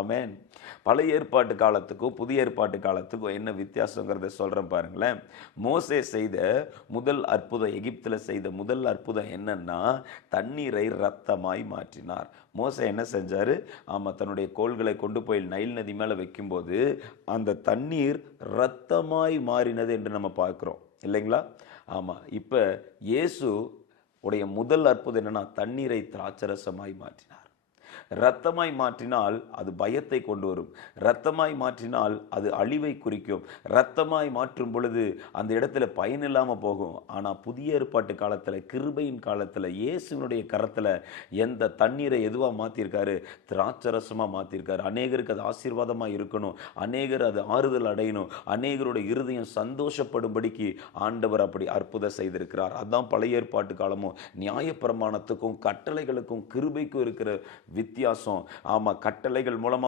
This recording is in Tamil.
ஆமென். பழைய ஏற்பாட்டு காலத்துக்கும் புதிய ஏற்பாட்டு காலத்துக்கும் என்ன வித்தியாசங்கிறத சொல்றேன் பாருங்களேன். மோசே செய்த முதல் அற்புதம், எகிப்தில் செய்த முதல் அற்புதம் என்னன்னா, தண்ணீரை இரத்தமாய் மாற்றினார். மோசே என்ன செஞ்சாரு? ஆமா, தன்னுடைய கோல்களை கொண்டு போய் நைல் நதி மேல வைக்கும்போது அந்த தண்ணீர் இரத்தமாய் மாறினது என்று நம்ம பார்க்கிறோம் இல்லைங்களா? ஆமா. இப்ப இயேசு உடைய முதல் அற்புதம் என்னன்னா, தண்ணீரை திராட்சரசமாய் மாற்றினார். இரத்தமாய் மாற்றினால் அது பயத்தை கொண்டு வரும். இரத்தமாய் மாற்றினால் அது அழிவை குறிக்கும். இரத்தமாய் மாற்றும் பொழுது அந்த இடத்துல பயன் இல்லாம போகும். ஆனா புதிய ஏற்பாட்டு காலத்துல, கிருபையின் காலத்துல, இயேசுவினுடைய கரத்துல எந்த தண்ணீரை எதுவா மாத்திருக்காரு? திராட்சரசமா மாத்திருக்காரு. அநேகருக்கு அது ஆசீர்வாதமா இருக்கணும். அநேகர் அது ஆறுதல் அடையணும். அநேகருடைய இருதயம் சந்தோஷப்படும்படிக்கு ஆண்டவர் அப்படி அற்புதம் செய்திருக்கிறார். அதான் பழைய ஏற்பாட்டு காலமும் நியாயப்பிரமாணத்துக்கும் கட்டளைகளுக்கும் கிருபைக்கும் இருக்கிற வித்தியாசம். ஆமா, கட்டளைகள் மூலமா